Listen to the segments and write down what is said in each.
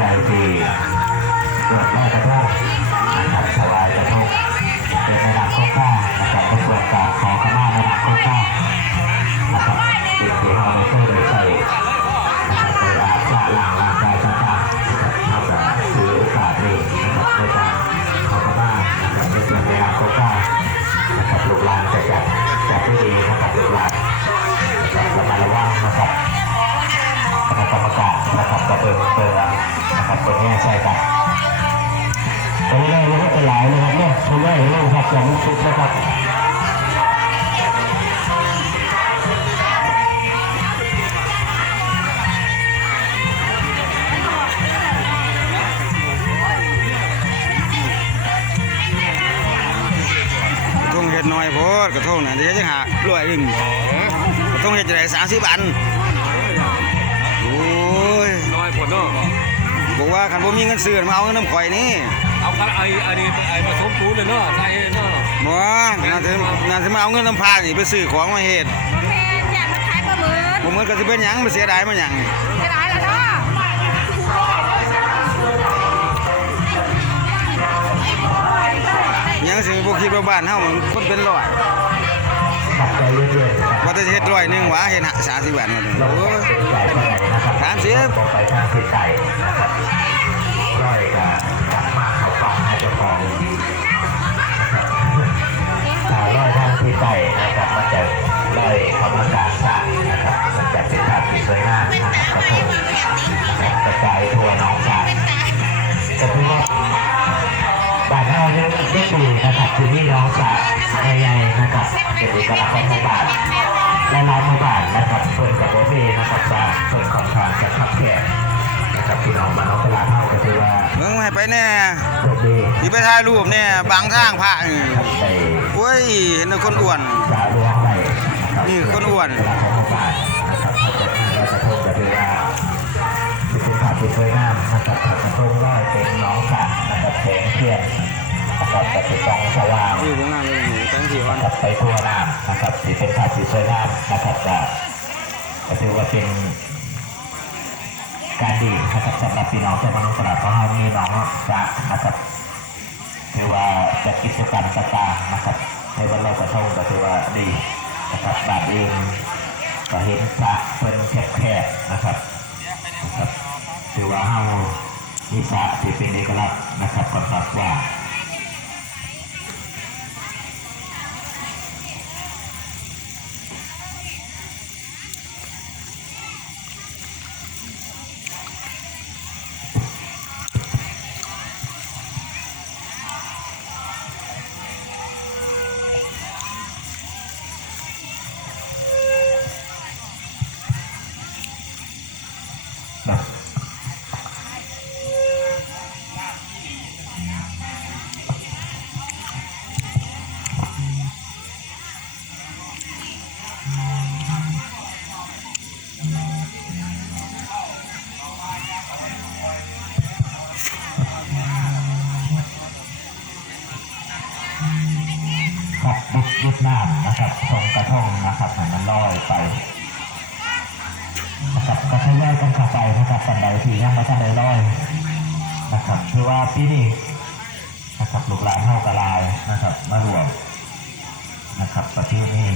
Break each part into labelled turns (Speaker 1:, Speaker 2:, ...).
Speaker 1: ใจที่ตรวจแม่กระทงนะครับสวายกระทงเป็นระดับข้อข้านะครับในส่วนการขอขมาระดับข้อข้านะครับสิ่งที่เราได้เคยได้ใช้นะครับในอาชาล้างร่างกายต่างๆนะครับเราจะซื้อโอกาสนี้นะครับในการขอขมานะครับในส่วนในอาข้อข้านะครับลูกหลานจะจัดจัดที่ดีนะครับลูกหลานนะครับระมัดระวังนะครับคณะกรรมการะกระ เบิงเปิดนะครับตัวนี้ใช่ครับไปเลยเลยไปหลายเลยครับเนี่ยไปเลยเลยครับอย่างชุดนะครับ
Speaker 2: กระทงเฮ็ดน้อยโพดกระทงน่ะเดี๋ยวจะหาร้อยหนึงกระทงเฮ็ดจะได้30อันโอ้ ย
Speaker 3: น้อยผลเนาะ
Speaker 2: บอกว่าคันบ่มีเงินซื้อมาเอาเงินน้ำข่อยนี่
Speaker 3: เอาคันไอ้ไอ้นี่ไอ้ผสมปูนเลยเนาะใส่เนาะ
Speaker 2: บ่น่าจะน่าจะมาเอาเงินน้ำพานี่ไปซื้อของมาเฮ็ด
Speaker 4: แม่อยากมาขายปลาหมึก
Speaker 2: บ่เหมือนก็สิเป็นหยังไปเสียดายมาหยัง
Speaker 4: จะได้แล้วเนาะ
Speaker 2: หยังสิบ่คิดว่าบ้านเฮามันคนเป็นร้อย ว่าแต่สิเฮ็ดร้อยหนึงหว่าเฮ็ด30บาทมาโอ้ย
Speaker 1: ใจเท่าไหร่นะครับ
Speaker 2: สามสิบ
Speaker 1: ผมไปทางสิใจนะครับร้อยกับขับมาเขาฟังให้เจ้าของนะครับอ่าร้อยทางสิใจนะครับมันจะร้อยกรรมการสร้างนะครับมันจะเป็นภาพที่สวยงามนะครับกระทงนะครับกระจายทั่วหน้องสางก็ถือว่าบ้านเราเนี่ยได้ดีนะครับคือนี่น้องสาวใหญ่ๆนะครับ นะครับเปิดกับโรเบนะครับจะเปิดของทางจะขับแขกนะครับพี่น้องมาน้องตลาดเท่าก็ถือว่า
Speaker 2: มึงให้ไปแน่
Speaker 1: โรเบ
Speaker 2: สิไปถ่ายรูปแน่บางทางพระนี่
Speaker 1: ครับไป
Speaker 2: โอ้ยเห็นแต่คนอ้วน
Speaker 1: สาล้วงไปนะครับ
Speaker 2: นี่คนอ้วน
Speaker 1: ตลาดของหมู่บ้านนะครับถ้าเกิดทางเราจะทงก็ถือว่าเป็นภาพที่สวยงามนะครับกระทงร้อยเป็นน้องสาวนะครับแสงเทียนนะครับแต่เป็นกองสว่าง
Speaker 2: อยู่ตรงนั้นเลยนี่ตั้งที่อ่อน
Speaker 1: นะครับไปทั่วน้ำนะครับสีเป็นภาพสีสวยงามนะครับก็ ก็ถือว่าเป็นการดีนะครับสำหรับพี่น้องชาวบ้านตลาดของเรามีน้องสะนะครับถือว่าจัดกิจกรรมต่างๆนะครับในวันลอยกระทงก็ถือว่าดีนะครับบาทเองก็เห็นสระเป็นแคบๆนะครับนะครับถือว่าเฮามีสระที่เป็นเอกลักษณ์นะครับค่อนข้ากว้า ครับยุดยุดน้ำนะครับทรงกระทงนะครับให้มันลอยไป นะครับกระทงลอยกันเข้าไปนะครับสันใดที่ยังม่ทันได้ลอยนะครับคือว่าปีนี้นะครับลูกหลานเฮากระลายนะครับมารวมนะครับประเทศนี้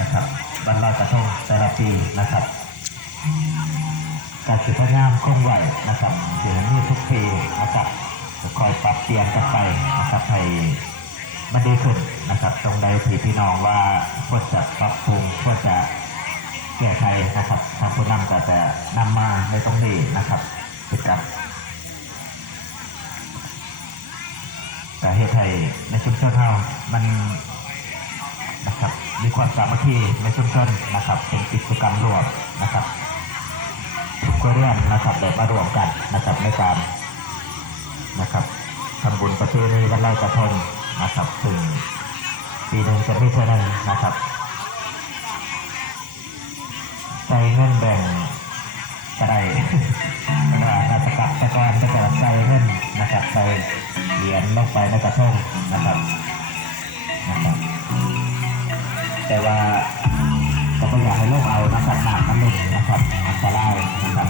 Speaker 1: นะครับบรรลอยกระทงแต่ละปีนะครับการสืบพยายามคงไหวนะครับเดี๋ยวนี้ทุกปีนะครับจะคอยปรับเปลี่ยนกันไปนะครับให้มันดีขึ้นนะครับ ตรงใดที่พี่น้องว่าควรจะปรับปรุงควรจะ แก้ไขนะครับทางผู้นำก็จะนำมาในตรงนี้นะครับเป็นการแต่เหตุให้ในชุมชนเรามันนะครับมีความสามัคคีในชุมชนนะครับ เป็นกิจกรรมรวมนะครับทุกเรื่อนนะครับได้มารวมกันนะครับในการนะครับทำบุญประเพณีวันลอยกระทงนะครับถึงปีหนึ่งจะมีเท่านั้นนะครับ งินแบ่งอะไรนะครับสกัดตะกอนตะกอนใส่เงินนะครับใส่เหรียญลงไปในกระทงนะครับนะครับ แต่ว่าก็ต้ออยากให้โลกเอานะครับหนักมันหนึ่งนะครับอันตรายนะครับ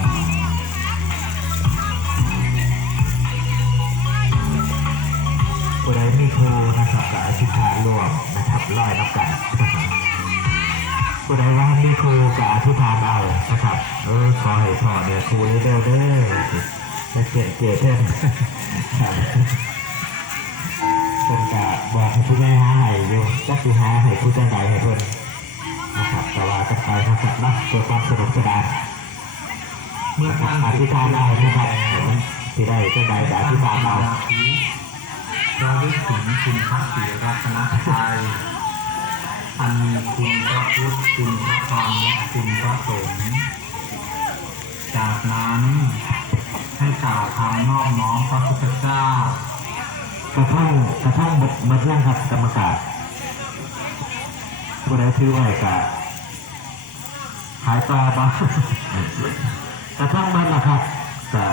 Speaker 1: ผู้ใดมีครูนะครับกับอาชีพารวมนะครับลอยนับกันนะครับ ผู้ใดว่ามีครูกับอธิษฐานเอานะครับ เออขอให้พ่อเนี่ยครูนี้เด้อเด้อจะเกียเกียเพิ่นเพิ่นกะบอกให้ผู้ใหญ่หาให้อยู่จักสิหาให้ผู้จังใดให้เพิ่นนะครับแต่ว่าจะไปนะครับนะเพื่อความสนุกสนานเมื่อการอธิษฐานเอานะครับที่ได้จังใดก็อธิษฐานเอา
Speaker 5: ระลึกถึงคุณพระศรีรัตนตรัย อันมีคุณพระพุทธคุณพระธรรมและคุณพระสงฆ์จากนั้นให้กล่าวคำนอบน้อมพระพุทธเจ้า
Speaker 1: กระทั่งกระทั่งมดหมดเรื่องครับกรรมการผู้ใดถือไว้กะขายต่อปะกระทั่งมันล่ะครับแต่